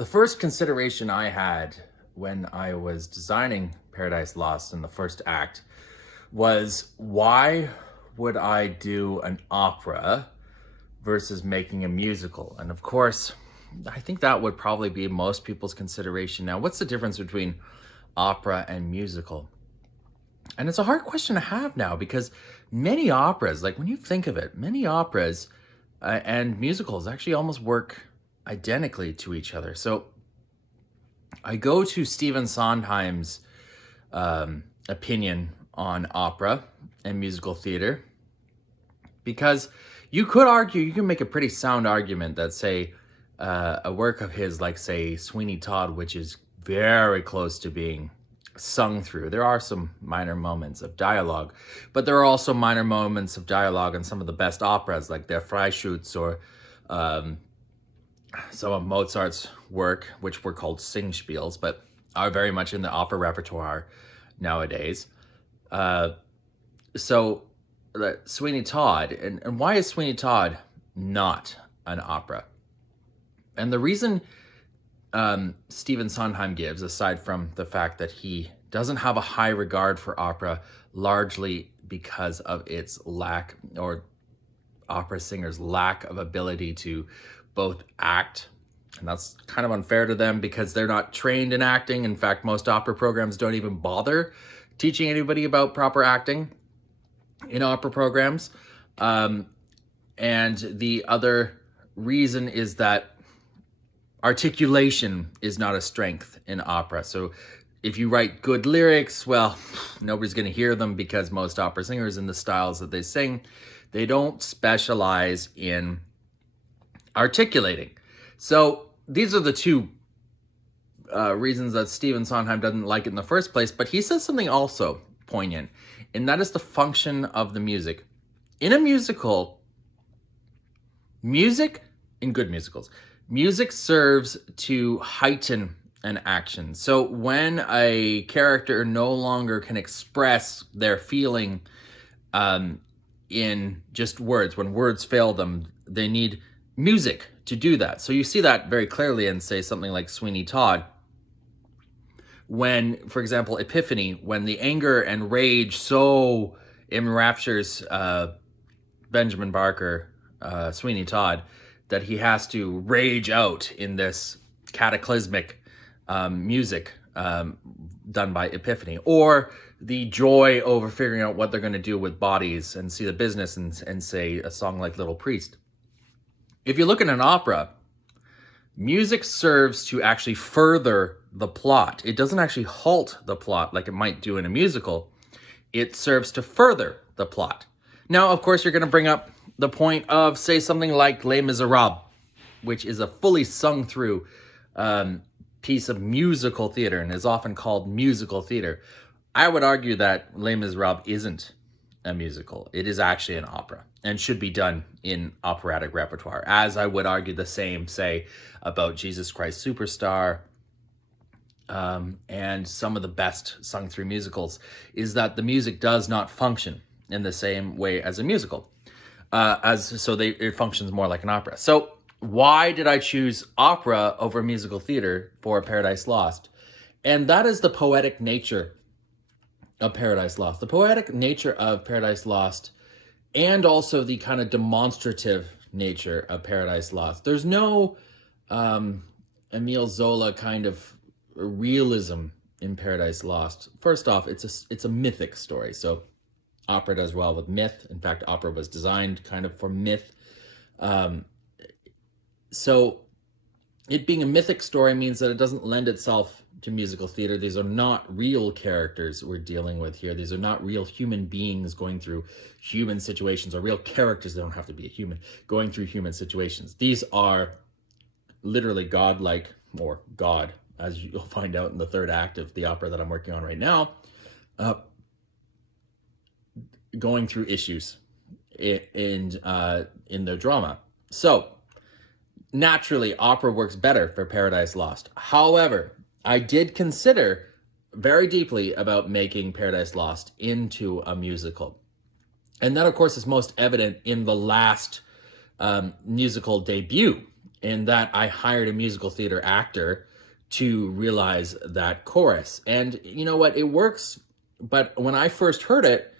The first consideration I had when I was designing Paradise Lost in the first act was, why would I do an opera versus making a musical? And of course, I think that would probably be most people's consideration. Now, what's the difference between opera and musical? And it's a hard question to have now, because many operas, like when you think of it, many operas and musicals actually almost work identically to each other. So I go to Stephen Sondheim's opinion on opera and musical theater, because you could argue, you can make a pretty sound argument that, say, a work of his, like, say, Sweeney Todd, which is very close to being sung through. There are some minor moments of dialogue, but there are also minor moments of dialogue in some of the best operas, like Der Freischütz, or some of Mozart's work, which were called Singspiels, but are very much in the opera repertoire nowadays. So Sweeney Todd, and why is Sweeney Todd not an opera? And the reason Stephen Sondheim gives, aside from the fact that he doesn't have a high regard for opera, largely because of its lack, or opera singers' lack of ability to both act, and that's kind of unfair to them because they're not trained in acting. In fact, most opera programs don't even bother teaching anybody about proper acting in opera programs. And the other reason is that articulation is not a strength in opera. So if you write good lyrics, well, nobody's going to hear them, because most opera singers, in the styles that they sing, they don't specialize in articulating. So these are the two reasons that Stephen Sondheim doesn't like it in the first place. But he says something also poignant, and that is the function of the music. In a musical, music, in good musicals, music serves to heighten an action. So when a character no longer can express their feeling in just words, when words fail them, they need music to do that. So you see that very clearly in, say, something like Sweeney Todd, when, for example, Epiphany, when the anger and rage so enraptures Benjamin Barker, Sweeney Todd, that he has to rage out in this cataclysmic music done by Epiphany, or the joy over figuring out what they're going to do with bodies and see the business, and say a song like Little Priest. If you look at an opera, music serves to actually further the plot. It doesn't actually halt the plot like it might do in a musical. It serves to further the plot. Now, of course, you're going to bring up the point of, say, something like Les Miserables, which is a fully sung through piece of musical theater and is often called musical theater. I would argue that Les Miserables isn't a musical. It is actually an opera and should be done in operatic repertoire, as I would argue the same, say, about Jesus Christ Superstar, and some of the best sung through musicals, is that the music does not function in the same way as a musical. It functions more like an opera. So why did I choose opera over musical theater for Paradise Lost? And that is the poetic nature of Paradise Lost. The poetic nature of Paradise Lost, and also the kind of demonstrative nature of Paradise Lost. There's no Emile Zola kind of realism in Paradise Lost. First off, it's a mythic story. So opera does well with myth. In fact, opera was designed kind of for myth. So it being a mythic story means that it doesn't lend itself to musical theater. These are not real characters we're dealing with here. These are not real human beings going through human situations, or real characters. They don't have to be a human going through human situations. These are literally godlike, or God, as you'll find out in the third act of the opera that I'm working on right now, going through issues in their drama. So naturally, opera works better for Paradise Lost. However, I did consider very deeply about making Paradise Lost into a musical. And that, of course, is most evident in the last musical debut in that I hired a musical theater actor to realize that chorus. And you know what? It works. But when I first heard it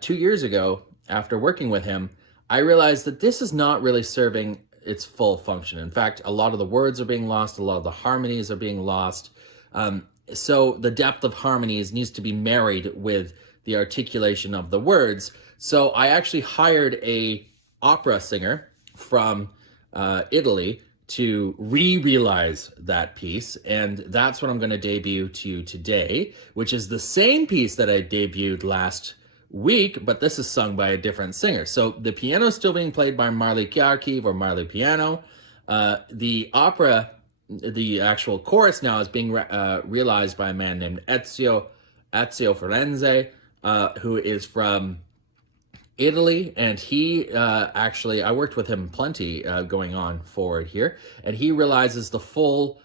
2 years ago, after working with him, I realized that this is not really serving its full function. In fact, a lot of the words are being lost, a lot of the harmonies are being lost. So the depth of harmonies needs to be married with the articulation of the words. So I actually hired a opera singer from Italy to re-realize that piece, and that's what I'm going to debut to you today, which is the same piece that I debuted last week, but this is sung by a different singer. So the piano is still being played by Marley Kharkiv or Marley Piano. The opera, the actual chorus now is being realized by a man named Ezio Firenze, who is from Italy, and he actually, I worked with him plenty going on forward here, and he realizes the full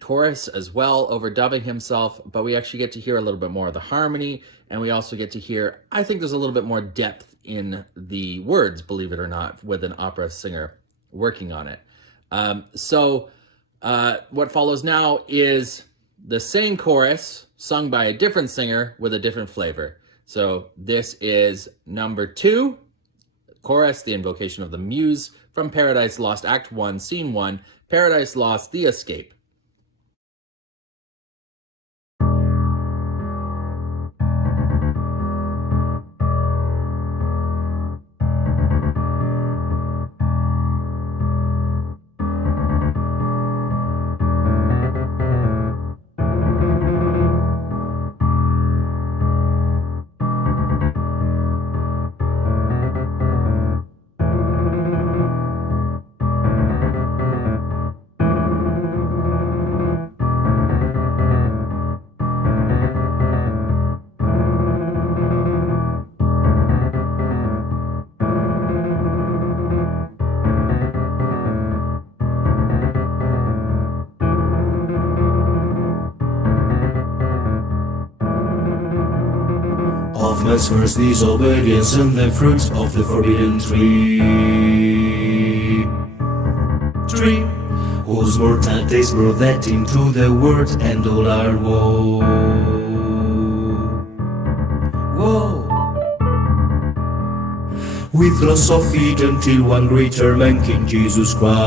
chorus as well, overdubbing himself, but we actually get to hear a little bit more of the harmony, and we also get to hear, I think there's a little bit more depth in the words, believe it or not, with an opera singer working on it. So what follows now is the same chorus sung by a different singer with a different flavor. So this is number 2, chorus, the Invocation of the Muse, from Paradise Lost, Act 1, Scene 1, Paradise Lost, The Escape. Of man's first disobedience and the fruit of the forbidden tree, whose mortal taste brought that into the world and all our woe. With loss of feet until one greater man, King Jesus Christ,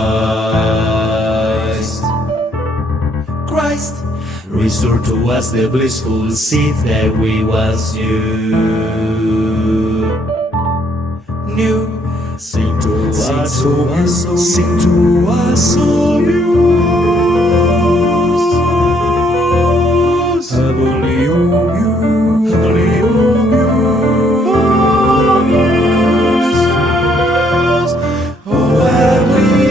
restore to us the blissful seed that we once knew. Sing to us, sing to us, O Muse. Heavenly, O Muse, heavenly, O Muse, O heavenly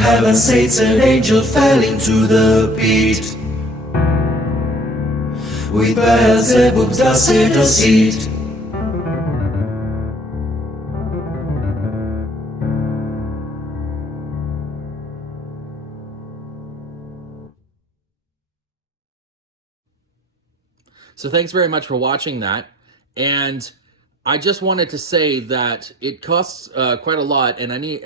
heaven, Satan angel fell into the pit. With Beelzebub's dusted a seat. So thanks very much for watching that. And I just wanted to say that it costs quite a lot, and I need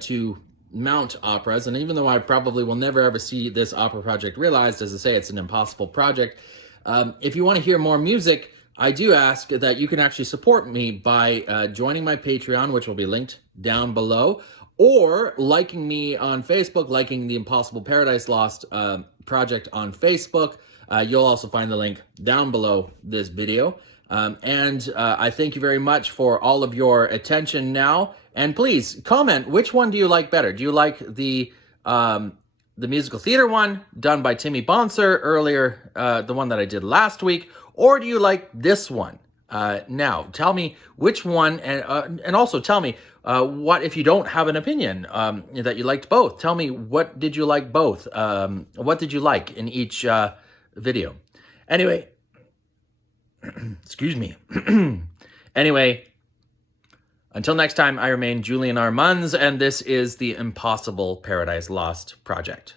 to mount operas. And even though I probably will never ever see this opera project realized, as I say, it's an impossible project. If you want to hear more music, I do ask that you can actually support me by joining my Patreon, which will be linked down below, or liking me on Facebook, liking the Impossible Paradise Lost project on Facebook. You'll also find the link down below this video. And I thank you very much for all of your attention now. And please comment, which one do you like better? Do you like the musical theater one done by Timmy Bonser earlier, the one that I did last week, or do you like this one? Now, tell me which one, and also tell me what if you don't have an opinion that you liked both. Tell me, what did you like both? What did you like in each video? Anyway, excuse me. Anyway, until next time, I remain Julian Armands, and this is the Impossible Paradise Lost project.